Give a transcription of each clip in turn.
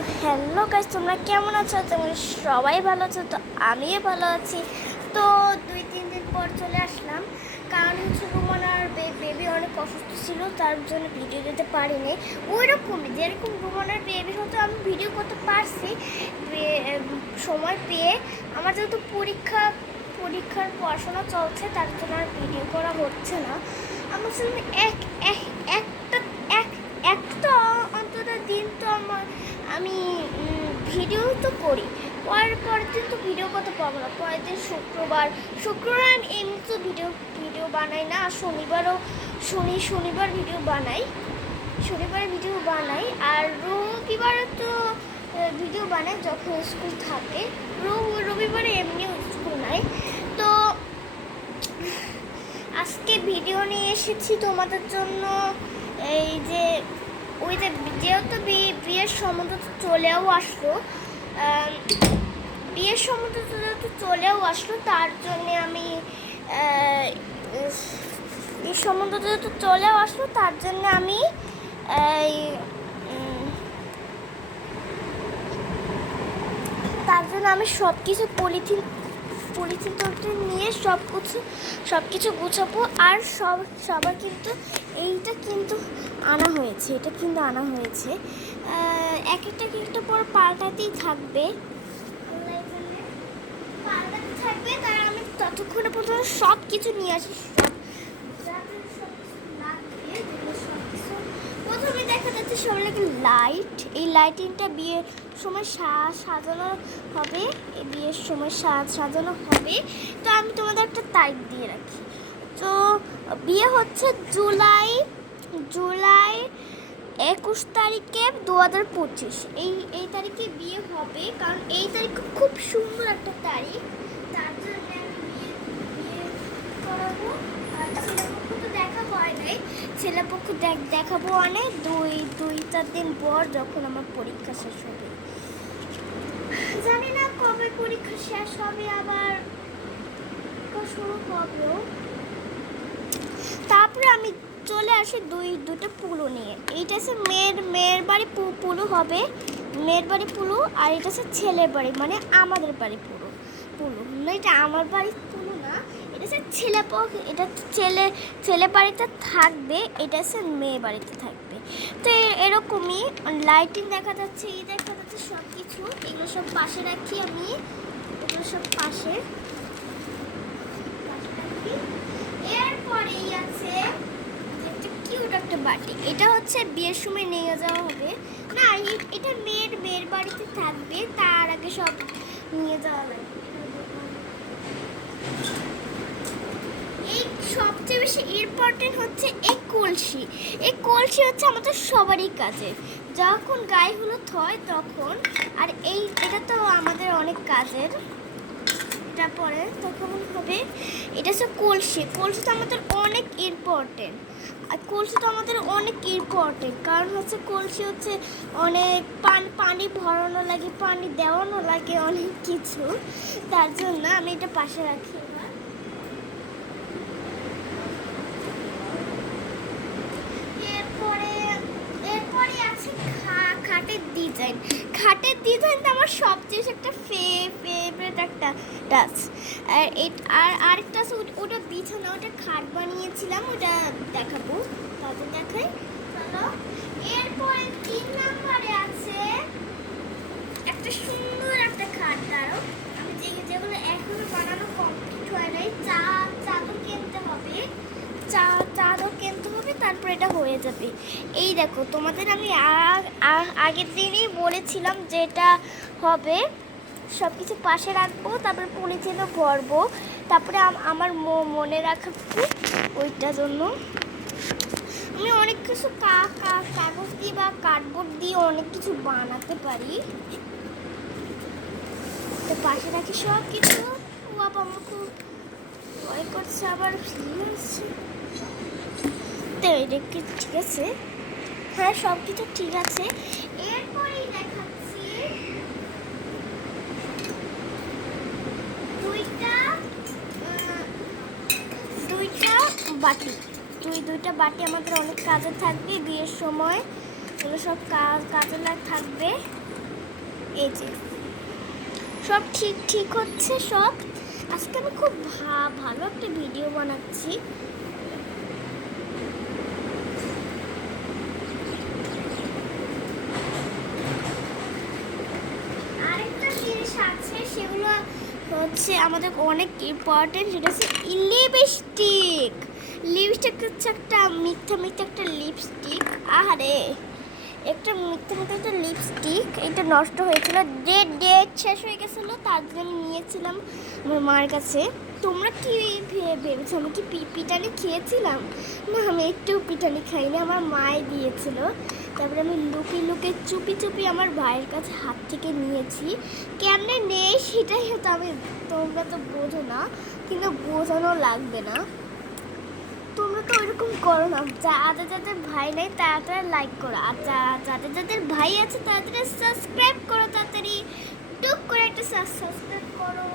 তো hello guys তোমরা কেমন আছো? তোমরা সবাই ভালো আছো, তো আমিও ভালো আছি। তো দুই, তিন দিন পর চলে আসলাম। কারণ হচ্ছে রুমানার বেবি অনেক অসুস্থ ছিল, তার জন্য ভিডিও দিতে পারিনি। ওই রকমই যেরকম রুমানার বেবি হতো, আমি ভিডিও করতে পারছি। সময় পেয়ে আমার যেহেতু পরীক্ষা, পরীক্ষার পড়াশোনা চলছে, তার জন্য আর ভিডিও করা হচ্ছে না। আমার এক এক, একটা এক, একটা অন্তত দিন তো আমার আমি ভিডিও তো করি। পরের পরের দিন তো ভিডিও করতে পারব না। পরের দিন শুক্রবার শুক্রবার এমনি তো ভিডিও ভিডিও বানাই না। শনিবারও, শনি, শনিবার ভিডিও বানাই। শনিবার ভিডিও বানাই। আর রবিবারে তো ভিডিও বানাই যখন স্কুল থাকে। রবি রবিবারে এমনিও স্কুল নাই। তো, আজকে ভিডিও নিয়ে এসেছি তোমাদের জন্য। এই যে ওই যে যেহেতু বিয়ের তো চলেও আসলো বিয়ের তো যেহেতু চলেও আসলো, তার জন্যে আমি বিয়ের সম্বন্ধ যেহেতু চলেও আসলো, তার জন্য আমি তার জন্য আমি সব কিছু পলিথিন টলিথিন নিয়ে সব কিছু সব কিছু গুছাবো আর সব, সবার কিন্তু এইটা কিন্তু আনা হয়েছে, এটা কিন্তু আনা হয়েছে। এক একটা কিন্তু পর পাল্টাতেই থাকবে। পাল্টাতে থাকবে তার আমি ততক্ষণে পর্যন্ত সব কিছু নিয়ে আসি। সব যা যা সব কিছু লাগবে, যেগুলো সব কিছু প্রথমে দেখা যাচ্ছে লাগে লাইট। এই লাইটিংটা বিয়ের সময় সাজানো হবে। এই বিয়ের সময় সা- সাজানো হবে। তো আমি তোমাদের একটা তারিখ দিয়ে রাখি। তো বিয়ে হচ্ছে জুলাই জুলাই একুশ তারিখে দু হাজার পঁচিশ। এই এই তারিখে বিয়ে হবে। কারণ এই তারিখ খুব সুন্দর একটা তারিখ। তার জন্য আমি বিয়ে বিয়ে করাবো। আর দেখা হয় নাই। ছেলেপক্ষ দেখ দেখাবো অনেক। দুই দুই চার দিন পর যখন আমার পরীক্ষা শেষ হবে। জানি না কবে পরীক্ষা শেষ হবে, আবার শুরু হবেও তারপরে আমি চলে আসি দুই দুটো পুলো নিয়ে। এইটা হচ্ছে মেয়ের মেয়ের বাড়ি পুলো হবে। মেয়ের বাড়ি পুলো, আর এটা হচ্ছে ছেলের বাড়ি মানে আমাদের বাড়ি পুলো। পুলো এটা আমার বাড়ি পুলো না। ছেলে এটা ছেলে ছেলে বাড়িতে থাকবে, এটা হচ্ছে মেয়ে বাড়িতে থাকবে। তো এরকমই লাইটিং দেখা যাচ্ছে এই দেখা যাচ্ছে সব কিছু এগুলো সব পাশে রাখি আমি। এগুলো সব পাশে। এরপরেই আছে একটা কিউট একটা বাটি এটা হচ্ছে বিয়ের সময় নিয়ে যাওয়া হবে। না এটা মেয়ের মেয়ের বাড়িতে থাকবে। তার আগে সব নিয়ে যাওয়া লাগবে এই সবচেয়ে বেশি ইম্পর্টেন্ট হচ্ছে এই কলসি। এই কলসি হচ্ছে আমাদের সবারই কাজের যখন গায়ে হলুদ হয় তখন, আর এই, এটা তো আমাদের অনেক কাজের। পরে তখন হবে। এটা হচ্ছে কলসি। কলসি তো আমাদের অনেক ইম্পর্টেন্ট আর কলসি তো আমাদের অনেক ইম্পর্টেন্ট কারণ হচ্ছে কলসি হচ্ছে অনেক পান, পানি ভরানো লাগে, পানি দেওয়ানো লাগে অনেক কিছু। তার জন্য আমি এটা পাশে রাখি এবার। এরপরে এরপরে আছে খা- খাটের ডিজাইন। খাটের ডিজাইনটা আমার সবচেয়ে একটা ফেভারিট একটা টাচ আর আর আরেকটা ওটা- বিছানা, ওটা খাট বানিয়েছিলাম, ওটা দেখাবো, তাদের দেখাই। চলো। এরপরে তিন নম্বরে আছে একটা সুন্দর একটা খাট দাঁড়ো আমি যেগুলো এখনও বানানো কমপ্লিট হয় নাই, চা চা চাদর কিনতে হবে, তারপর এটা হয়ে যাবে। এই দেখো, তোমাদের আমি আগের দিনই বলেছিলাম যে এটা হবে। সব কিছু পাশে রাখব, তারপরে পলিথিনও ভরবো তারপরে আমার মনে রাখব ওইটার জন্য। আমি অনেক কিছু কাগজ দিয়ে বা কার্ডবোর্ড দিয়ে অনেক কিছু বানাতে পারি। তো পাশে রাখি সব কিছু আমার খুব ভয় করছে, আবার ফিল আসছে তো এটা কি ঠিক আছে? হ্যাঁ সব কিছু ঠিক আছে। এরপরেই দেখাচ্ছি দুইটা দুইটা বাটি। দুই দুইটা বাটি আমাদের অনেক কাজে থাকবে, বিয়ের সময়। এগুলো সব কাজ কাজে থাকবে। এই যে, সব ঠিক ঠিক হচ্ছে সব। আজকে আমি খুব ভা- ভালো একটা ভিডিও বানাচ্ছি আরেকটা জিনিস আছে সেগুলো হচ্ছে আমাদের অনেক ইম্পর্টেন্ট সেটা হচ্ছে লিপস্টিক লিপস্টিক হচ্ছে একটা মিথ্যা মিথ্যা একটা লিপস্টিক আরে একটা মিথ্যা মিথ্যা একটা লিপস্টিক এটা নষ্ট হয়েছিল। ডেট ডেট শেষ হয়ে গেছিল, তার জন্য আমি নিয়েছিলাম আমার মার কাছে। তোমরা কি ভেবেছো? আমি কি পি- পিটানি খেয়েছিলাম? না, আমি একটু পিটানি খাইনি, আমার মায়ে দিয়েছিল। তারপরে আমি লুকি লুকে চুপি চুপি আমার ভাইয়ের কাছে হাত থেকে নিয়েছি। কেমনে নেই সেটাই হয়তো আমি, তোমরা তো বোঝো না, কিন্তু বোঝানো লাগবে না। তোমরা তো ওইরকম করো না। যাদের যাদের ভাই নেই তারা তারা লাইক করো। আর যাদের যাদের ভাই আছে তারা সাবস্ক্রাইব করো তাড়াতাড়ি। টুক করে একটা সাবস্ক্রাইব করো।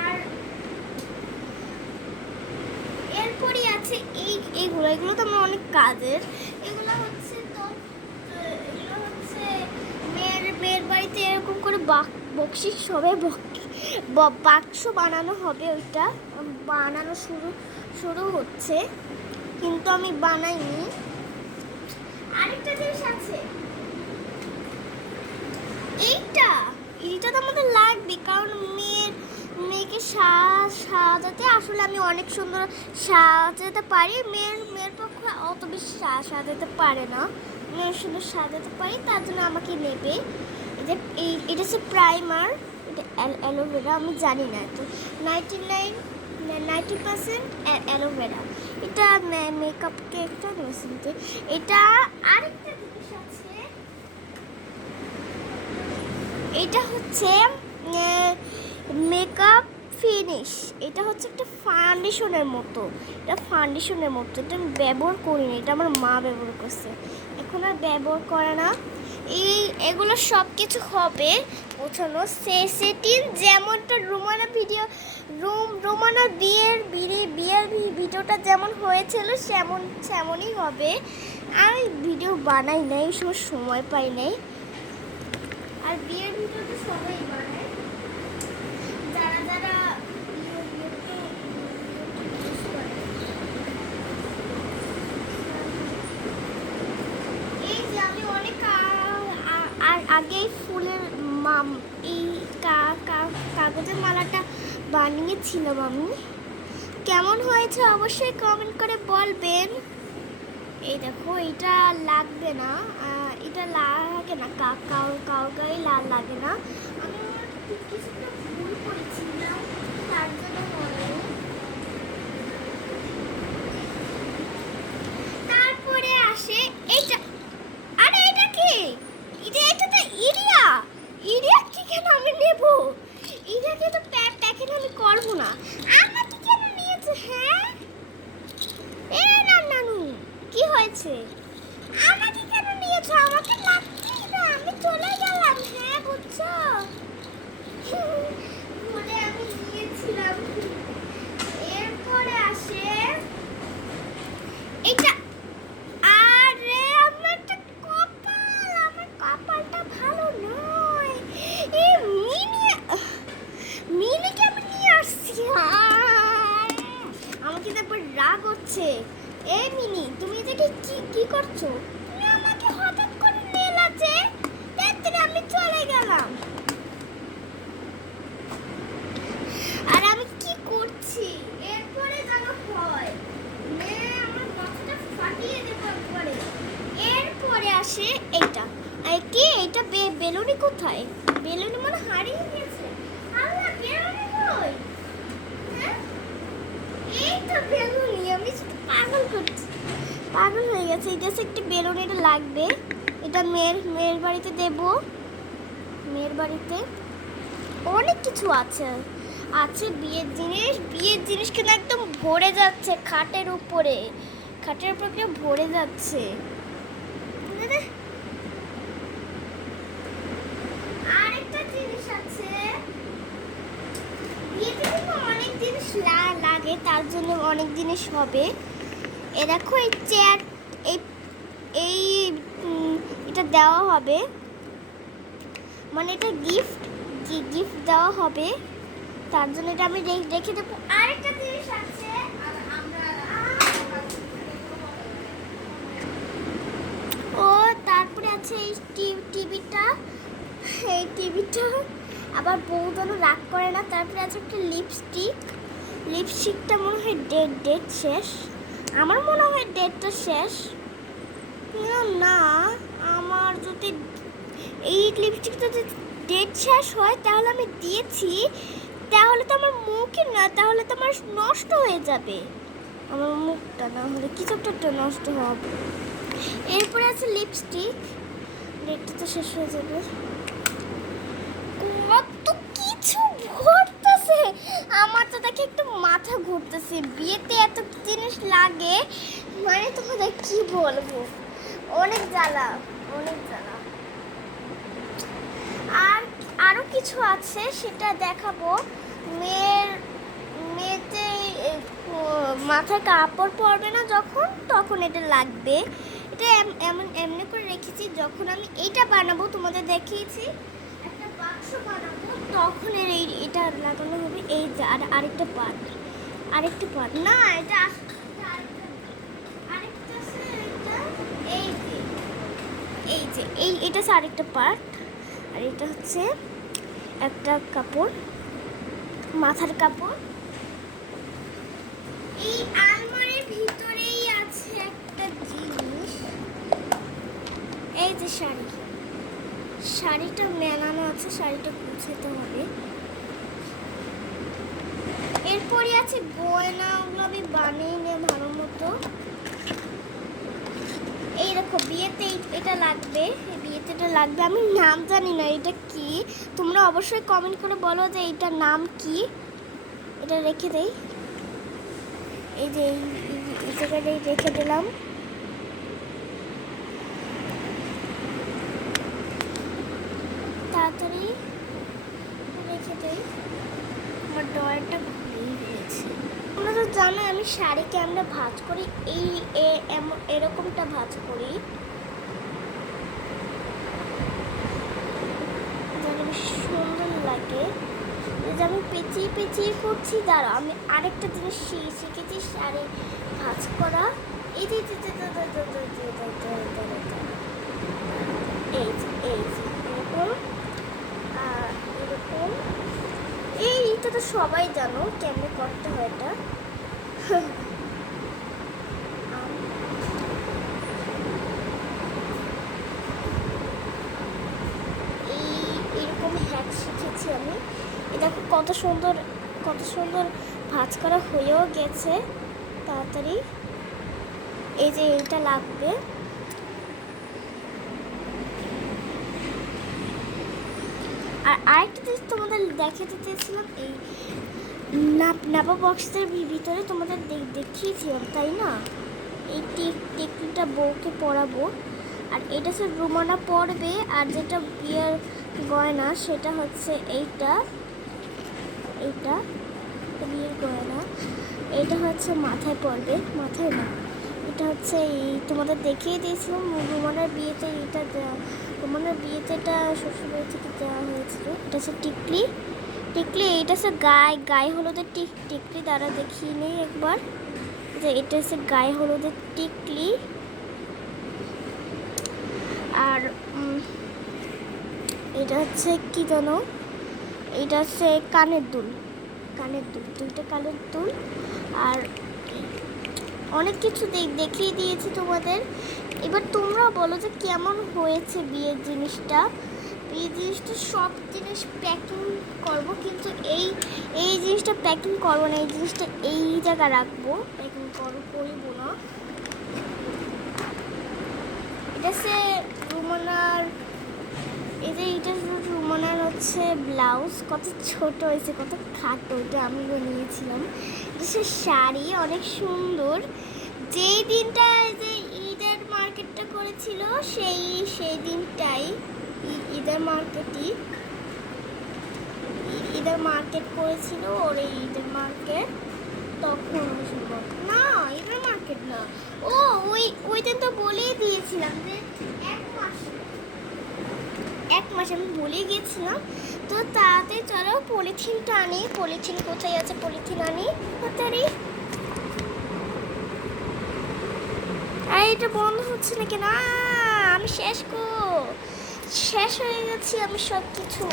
আর এরপরই আছে এই, এইগুলো। এগুলো তো আমার অনেক কাজের এগুলো হচ্ছে তো আহ, এগুলো হচ্ছে মেয়ের মেয়ের বাড়িতে এরকম করে বাক বকশিস সবাই বাক্স বানানো হবে ওইটা। বানানো শুরু শুরু হচ্ছে। কিন্তু আমি বানাইনি। আরেকটা জিনিস আছে। এইটা! এইটা তো আমাদের লাগবে, কারণ মেয়ের মেয়েকে সাজাতে আসলে আমি অনেক সুন্দর সাজাতে পারি। মেয়ের মেয়ের পক্ষে অত বেশি সাজাতে পারে না। মেয়ের সুন্দর সাজাতে পারি, তার জন্য আমাকে নেবে। যে এই এটা হচ্ছে প্রাইমার এটা অ্যালোভেরা আমি জানি না তো। Ninety nine ninety percent aloe vera এটা মেকআপকে একটা মেশিনতে এটা আরেকটা জিনিস আছে। এটা হচ্ছে মেকআপ ফিনিশ এটা হচ্ছে একটা ফাউন্ডেশনের মতো। এটা ফাউন্ডেশনের মতো। এটা আমি ব্যবহার করিনি। এটা আমার মা ব্যবহার করছে। এখন আর ব্যবহার করে না। এই, এগুলো সব কিছু হবে সে সেটিন যেমনটা রোমানা ভিডিও, রুম, রোমানা বিয়ের বিয়ে বিয়ের ভিডিওটা যেমন হয়েছিল সেমন, সেমনই হবে। আমি ভিডিও বানাই নাই সব সময় পাই নাই। আর বিয়ের ভিডিও তো সবাই বানায় যারা যারা ইউ- ইউটিউব- ইউটিউব use করে। এই যে আমি অনেক আ- আ- আর ফুলের মাম, এই কাগজের মালাটা বানিয়েছিলাম আমি। কেমন হয়েছে অবশ্যই কমেন্ট করে বলবেন। এই দেখো, এটা লাগবে না। এটা লাগে না। কাউ কাউ গায়ে লাল লাগে না আমি কিছুটা ভুল করেছিলাম তার জন্য বলে তারপরে আসে এইটা আরে এটা কি এটা এটা তো ইরিয়া ইরিয়া কি কেন আমি নেব ইরিয়াকে তো প্যাক প্যাকেট আমি করব না আমাকে কেন নিয়েছে হ্যাঁ এ না নানু হয়েছে? আমাকে কেন নিয়েছো? আমাকে লাগতেই না। আমি চলে গেলাম হ্যাঁ বুঝছ বলে আমি নিয়েছিলাম এরপরে আসে এটা আরে আমার একটা কপাল আমার কপালটা ভালো নয় এই মিনি মিনিকে আমি নিয়ে আসছি আহ! আমাকে তারপর রাগ হচ্ছে এই মিনি তুমি এটাকে কি কি করছ তুমি আমাকে হঠাৎ করে নেলা যে তাড়াতাড়ি আমি চলে গেলাম আর আমি কি করছি এরপরে যেন হয় মেয়ে আমার মাথাটা ফাটিয়ে দেবো একবারে এরপরে আসে এইটা এই কি এইটা বে- বেলুনি কোথায় বেলুনি মনে হয় হারিয়ে গেছে আল্লাহ বেলুনি কই হ্যাঁ এই তো বেলুনি আমি শুধু পাগল করছি পাগল হয়ে গেছে এটা হচ্ছে একটি বেলুনি এটা লাগবে এটা মেয়ের মেয়ের বাড়িতে দেব মেয়ের বাড়িতে অনেক কিছু আছে। আছে বিয়ের জিনিস বিয়ের জিনিস কিন্তু একদম ভরে যাচ্ছে খাটের উপরে। খাটের উপরে কেউ ভরে যাচ্ছে। আরেকটা জিনিস আছে। বিয়েতে কিন্তু অনেক জিনিস লাগে, তার জন্য অনেক জিনিস হবে। এ দেখো, এই চেয়ার এই এই এটা দেওয়া হবে। মানে এটা গিফট গিফট দেওয়া হবে, তার জন্য এটা আমি রেখে দেবো। আরেকটা জিনিস আছে, ও, তারপরে আছে এই টিভিটা। এই টিভিটা আবার বউ যেন রাগ করে না, তারপরে আছে একটা লিপস্টিক লিপস্টিকটা মনে হয় ডেট ডেট শেষ। আমার মনে হয় ডেটটা শেষ। না আমার যদি এই লিপস্টিকটা যদি ডেট শেষ হয়, তাহলে আমি দিয়েছি, তাহলে তো আমার মুখে না, তাহলে তো আমার নষ্ট হয়ে যাবে। আমার মুখটা না হলে কিছু একটা নষ্ট হবে। এরপরে আছে লিপস্টিক ডেটটা তো শেষ হয়ে যাবে। কিছু আমার তো দেখে একটু মাথা ঘুরতেছে, বিয়েতে এত জিনিস লাগে মানে তোমাদের কি বলব? অনেক জ্বালা অনেক জ্বালা। আর আরও কিছু আছে, সেটা দেখাবো। মেয়ের মেয়েতে মাথায় কাপড় পরবে না যখন, তখন এটা লাগবে। এটা এমন, এমনি করে রেখেছি, যখন আমি এইটা বানাবো, তোমাদের দেখিয়েছি। একটা বাক্স বানাবো, তখন এর এই এটা লাগানো হবে, এই যে আর আরেকটা পার্ট আরেকটা পার্ট না, এটা আরেকটা- এই যে। এই যে, এই এটা আরেকটা পার্ট আর এটা হচ্ছে একটা কাপড়, মাথার কাপড়। এই আলমারির ভিতরেই আছে একটা জিনিস। এই যে শাড়ি। শাড়িটা মেলানো আছে, শাড়িটা হবে। আছে ওগুলো আমি বানিয়ে নিয়ে ভালো মতো। এই দেখো, বিয়েতে এটা লাগবে এটা লাগবে আমি নাম জানি না, এটা কি? তোমরা অবশ্যই কমেন্ট করে বলো যে এইটার নাম কি। এটা রেখে দেই। এই যে এই জায়গাটাই রেখে দিলাম। তাড়াতাড়ি রেখে দেই। আমার ডয়ারটা ঘুরেই গিয়েছে তোমরা তো জানো আমি শাড়িকে আমরা ভাঁজ করি, এই এরকমটা ভাঁজ করি। থাকে যে আমি পেঁচিয়ে পেঁচিয়ে করছি দাঁড়া আমি আরেকটা জিনিস শিখে শিখেছি আরে ভাজ করা এই যে এই এই এরকম এইটা তো সবাই জানো কেমনে করতে হয় এটা শিখেছি আমি। এটা কত সুন্দর কত সুন্দর ভাঁজ করা হয়েও গেছে। তাড়াতাড়ি। এই যে এইটা লাগবে। আর আরেকটা জিনিস তোমাদের দেখাতে চেয়েছিলাম, এই নাপ বক্সের ভিতরে তোমাদের দেখিয়েছিলাম, তাই না? এই টিক টিকটা বউকে পড়াবো আর এটা হচ্ছে রুমানা পড়বে আর যেটা বিয়ের গয়না, সেটা হচ্ছে এইটা। এইটা বিয়ের গয়না। এটা হচ্ছে মাথায় পরবে মাথায় না। এটা হচ্ছে এই তোমাদের দেখিয়ে দিয়েছিলাম, রুমানার বিয়েতে এটা দেওয়া রুমানার বিয়েতে এটা শ্বশুরবাড়ি থেকে দেওয়া হয়েছিল। এটা হচ্ছে টিকলি। টিকলি, এইটা হচ্ছে গায়ে গায়ে হলুদের টিক টিকলি দ্বারা দেখিয়ে নেই একবার। যে এটা হচ্ছে গায়ে হলুদের টিকলি। আর এটা হচ্ছে কি জানো? এটা হচ্ছে কানের দুল। কানের দুল, দুইটা কানের দুল। আর অনেক কিছু দেখিয়ে দিয়েছি তোমাদের। এবার তোমরা বলো যে কেমন হয়েছে বিয়ের জিনিসটা? বিয়ের জিনিসটা সব জিনিস প্যাকিং করব, কিন্তু এই এই জিনিসটা প্যাকিং করব না, এই জিনিসটা এই জায়গায় রাখব। প্যাকিং করব করব না। এটা সে রুমানার এই যে এটা রুমানার হচ্ছে ব্লাউজ, কত ছোট হয়েছে, কত খাটো, এটা আমি বানিয়েছিলাম সে শাড়ি, অনেক সুন্দর। যেই দিনটা যে ঈদের মার্কেটটা করেছিল, সেই সেই দিনটাই ঈদের মার্কেটই ঈদের মার্কেট করেছিল ওর এই ঈদের মার্কেট। তখন না, ঈদের মার্কেট না। ও, ওই ওই দিন তো বলেই দিয়েছিলাম যে এক মাস আমি ভুলে গেছিলাম তো তাতে চলো পলিথিনটা আনি। পলিথিন কোথায় আছে? পলিথিন আনি। তাড়াতাড়ি। আর, এটা বন্ধ হচ্ছে নাকি? না, আমি শেষ কো শেষ হয়ে গেছি আমি সব কিছু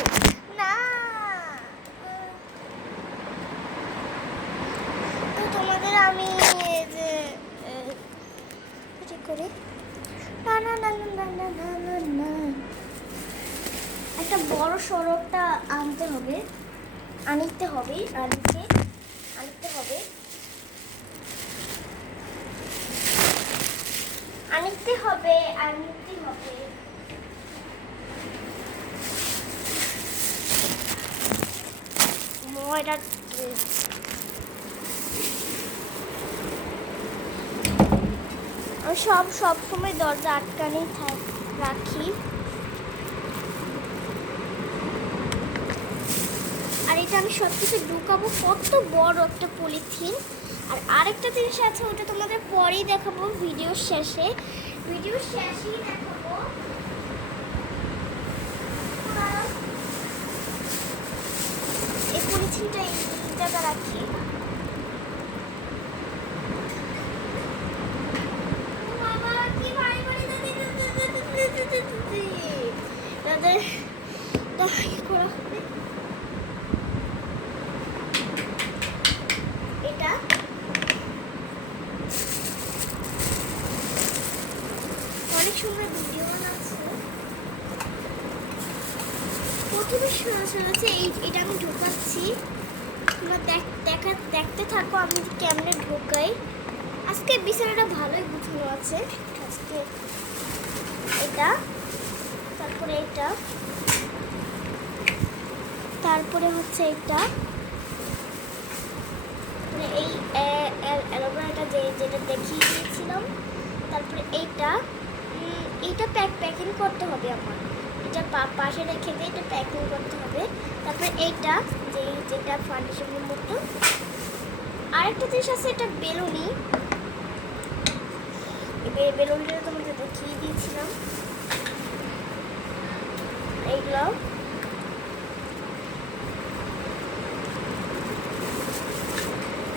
সব সব সময় দরজা আটকানেই থাক রাখি। আর এটা আমি সব কিছু ঢুকাবো। কত বড় একটা পলিথিন। আর আরেকটা জিনিস আছে, ওটা তোমাদের পরেই দেখাবো ভিডিও শেষে। ভিডিও শেষেই দেখাবো। এই পলিথিনটা এই জায়গা রাখি দাদা করা হবে এটা অনেক সুন্দর ভিডিও আছে প্রথমে শোনা আছে এই, এটা আমি দেখতে থাকো আমি আজকে ভালোই আছে। আজকে এটা, তারপরে এটা। তারপরে হচ্ছে এটা। মানে এই অ্যালোভেরাটা যে, যেটা দেখিয়ে দিয়েছিলাম তারপরে এইটা। এইটা প্যাক, প্যাকিং করতে হবে আমার। এটা পাশে রেখে দিয়ে এটা প্যাকিং করতে হবে। তারপরে এইটা, যে যেটা ফার্নিচারের মতো। আরেকটা জিনিস আছে, এটা বেলুনি। বেলুনটা তোমাকে দেখিয়ে দিয়েছিলাম। এইগুলো।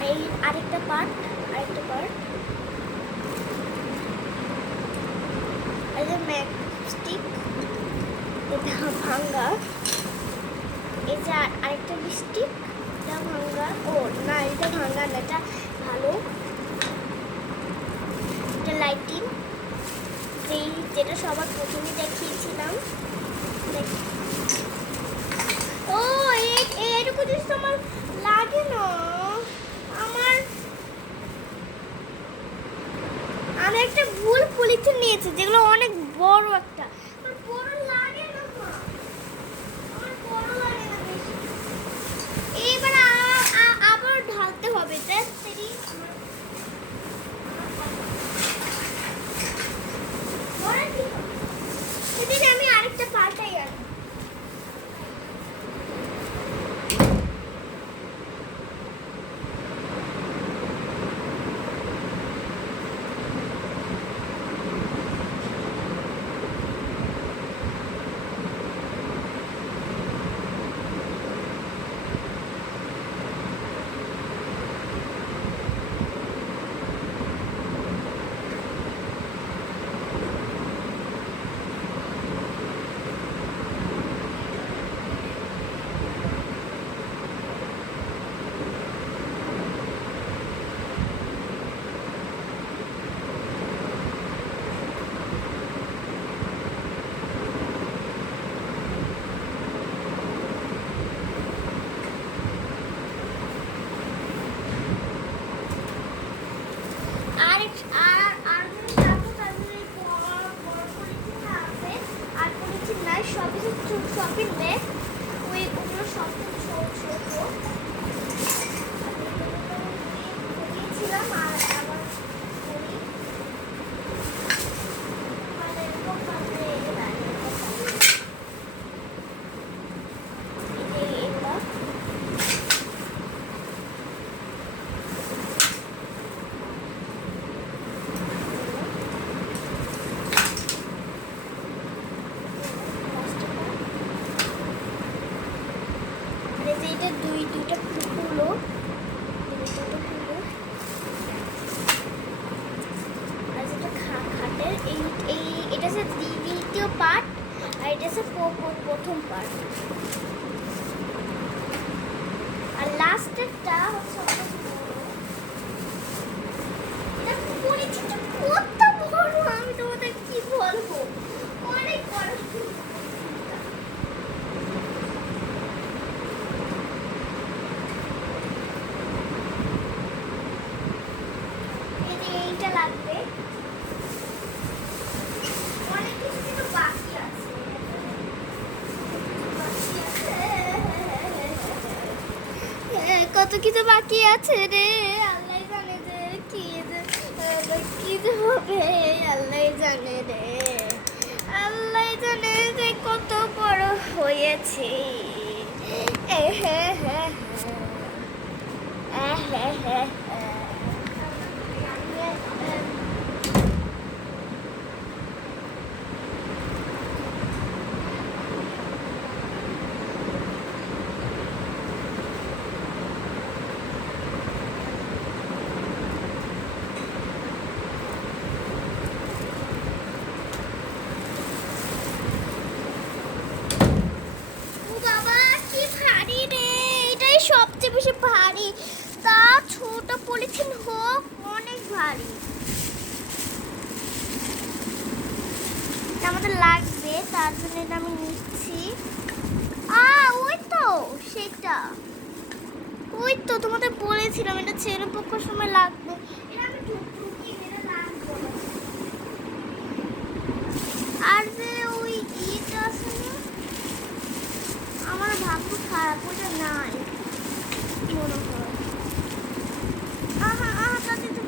এই আরেকটা পার্ট আরেকটা পার্ট এই যে ম্যাক листик. কত কিছু বাকি আছে রে? আল্লাহ জানে যে কি কি হবে আল্লাহ জানে রে। আল্লাহ জানে যে কত বড় হয়েছে। হ্যাঁ হ্যাঁ হ্যাঁ হ্যাঁ হে হে হে ও বাবা কি ভারী রে এটাই সবচেয়ে বেশি ভারী তা ছোট পলিথিন হোক অনেক ভারী এটা আমাদের লাগবে, তার জন্য এটা আমি নিচ্ছি। আ, ওই তো, সেটা। ওই তো, তোমাদের বলেছিলাম, এটা ছেড়ে পক্ষের সময় লাগবে। না। আর যে ওই ইয়েটা আছে আমার ভাগ্য খারাপ, ওটা নাই মনে হয় আহা আহা তাতে তো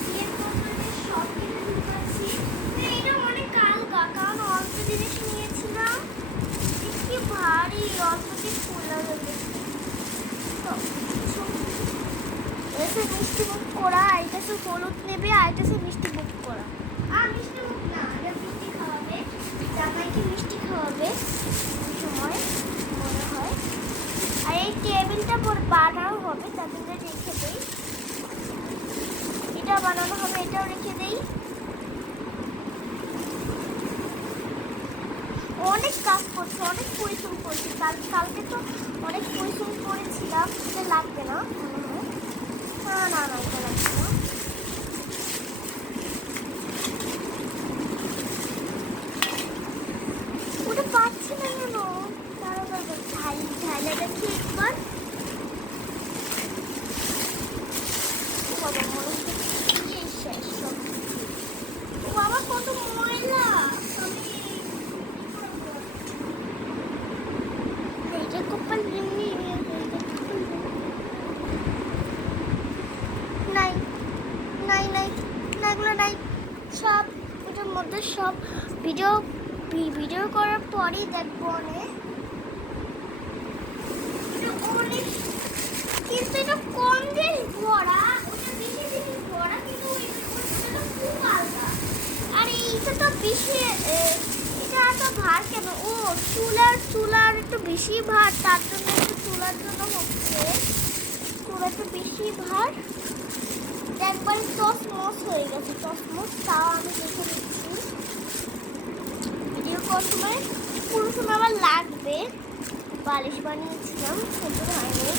বিয়ের পরে সব কিছু ঢুকাচ্ছি। না, এটা অনেক হালকা, কারণ অল্প জিনিস নিয়েছিলাম। এ কি ভারী, অল্পতেই খোলা হয়ে গেছে। তো, এসে মিষ্টি মুখ করা আর এটা সে হলুদ নেবে আর এটা সে মিষ্টি মুখ করা আর মিষ্টি মুখ না এটা মিষ্টি খাওয়াবে জামাইকে মিষ্টি খাওয়াবে ওই সময় মনে হয় আর এই পর- বানানো হবে তাদের রেখে দেই। এটা বানানো হবে, এটাও রেখে দেই। অনেক কাজ করছে, অনেক পরিশ্রম করছি। কাল, কালকে তো অনেক পরিশ্রম করেছিলাম, এটা লাগবে না। না না না, এটা লাগবে না ওটা পাচ্ছি না কেন দাঁড়াও দাঁড়াও ঝাল ঝালে দেখি একবার ও বাবা মনে হচ্ছে ইয়ে শেষ সব ও বাবা কত ময়লা আমি এইটা কপাল এমনি নাই নাই নাই না এগুলো নাই সব এটার মধ্যে সব ভিডিও ভিডিও করার পরই দেখব অনেক। কিন্তু এটা কম ওটা বেশি কিন্তু খুব আর এইটা তো বেশি এটা এত ভার কেন? ও, চুলার চুলার একটু বেশি ভার, তার জন্য একটু চুলার জন্য হচ্ছে চুলা একটু বেশি ভার। একবারে টসমস হয়ে গেছে টসমস তাও আমি দেখে ভিডিও পুরো সময় আমার লাগবে বালিশ বানিয়েছিলাম সুন্দর হয়নি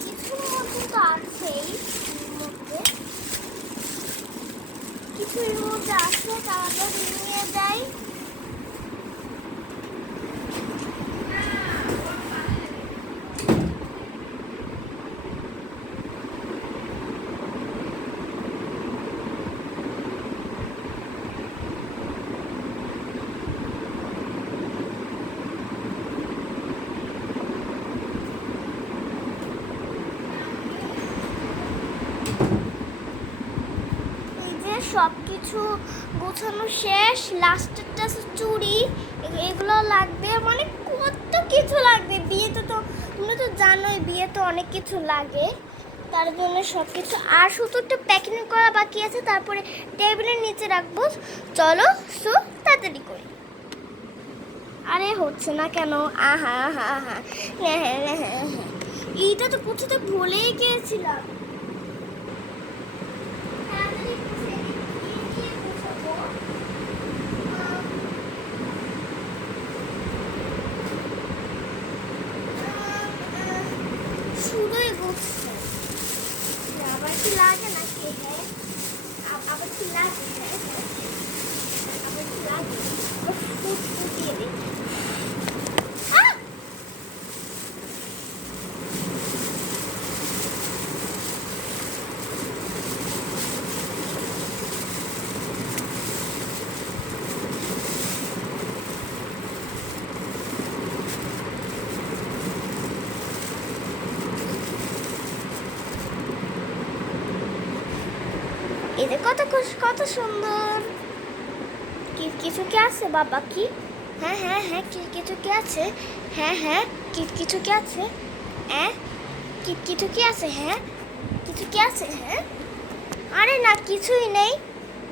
কিছুর মধ্যে তো আছেই মধ্যে কিছু এর মধ্যে আছে তাড়াতাড়ি নিয়ে যাই এই যে সব কিছু গোছানো শেষ লাস্টেরটা চুড়ি। এগুলো লাগবে মানে কত কিছু লাগবে? বিয়েতে তো তুমি তো জানোই বিয়েতে অনেক কিছু লাগে। তার জন্য সব কিছু আর শুধু একটু প্যাকিং করা বাকি আছে, তারপরে টেবিলের নিচে রাখব। চলো সো তাড়াতাড়ি করি। আরে হচ্ছে না কেন? আহা আহা আহা। এইটা তো কোথাতে ভুলেই গিয়েছিলাম তাড়াতাড়ি গুছিয়ে নিই। কি দিয়ে গুছাবো? আহ, শুধুই গুছছে আবার কি লাগে নাকি হ্যাঁ আ- আবার কি লাগে হ্যাঁ হ্যাঁ আবার কি লাগে আবার ফুট ফুটিয়ে দিই আহ! যে কত কত সুন্দর। কি, কিছু কি আছে, বাবা, কি? হ্যাঁ হ্যাঁ হ্যাঁ কিছু কি আছে? হ্যাঁ হ্যাঁ কিছু কি আছে? হ্যাঁ কিছু কি আছে হ্যাঁ কিছু কি আছে হ্যাঁ? আরে না, কিছুই নেই।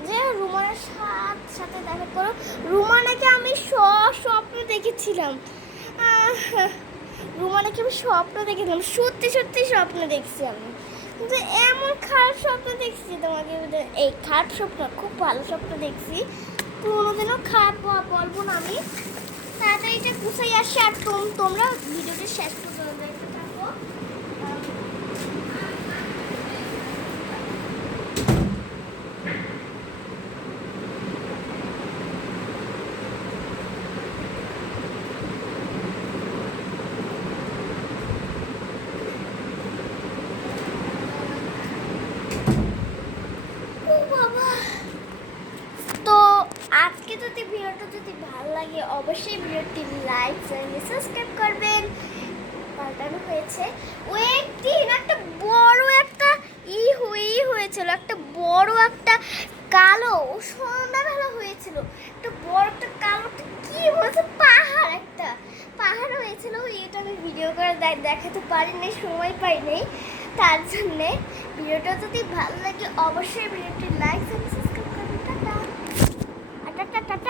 যে রুমানের সাথে সাথে দেখা করো। রুমানাকে আমি সব স্বপ্ন দেখেছিলাম। রুমানাকে আমি স্বপ্ন দেখেছিলাম। সত্যি সত্যি স্বপ্ন দেখছি আমি। এমন খারাপ স্বপ্ন দেখছি তোমাকে এই খারাপ স্বপ্ন, খুব ভালো স্বপ্ন দেখছি। কোনোদিনও খারাপ বলব না আমি। তাড়াতাড়ি এটা গুছাই আসছে আর তোম- তোমরা ভিডিওটা শেষ পর্যন্ত দেখতে থাকো আম, ও বাবা তো আজকে যদি ভিডিওটা যদি ভালো লাগে অবশ্যই ভিডিওটি লাইক চ্যানেল সাবস্ক্রাইব করবেন। পাল্টানো হয়েছে। ও একদিন একটা বড় একটা ই হয়ে হয়েছিল, একটা বড় একটা কালো সন্ধ্যাবেলা হয়েছিল। একটা বড় একটা কালো, একটা কি হয়েছে পাহাড় একটা। পাহাড় হয়েছিল এটা আমি ভিডিও করে দেখাতে পারিনি, সময় পাইনি। তার জন্যে ভিডিওটা যদি ভালো লাগে, অবশ্যই ভিডিওটি লাইক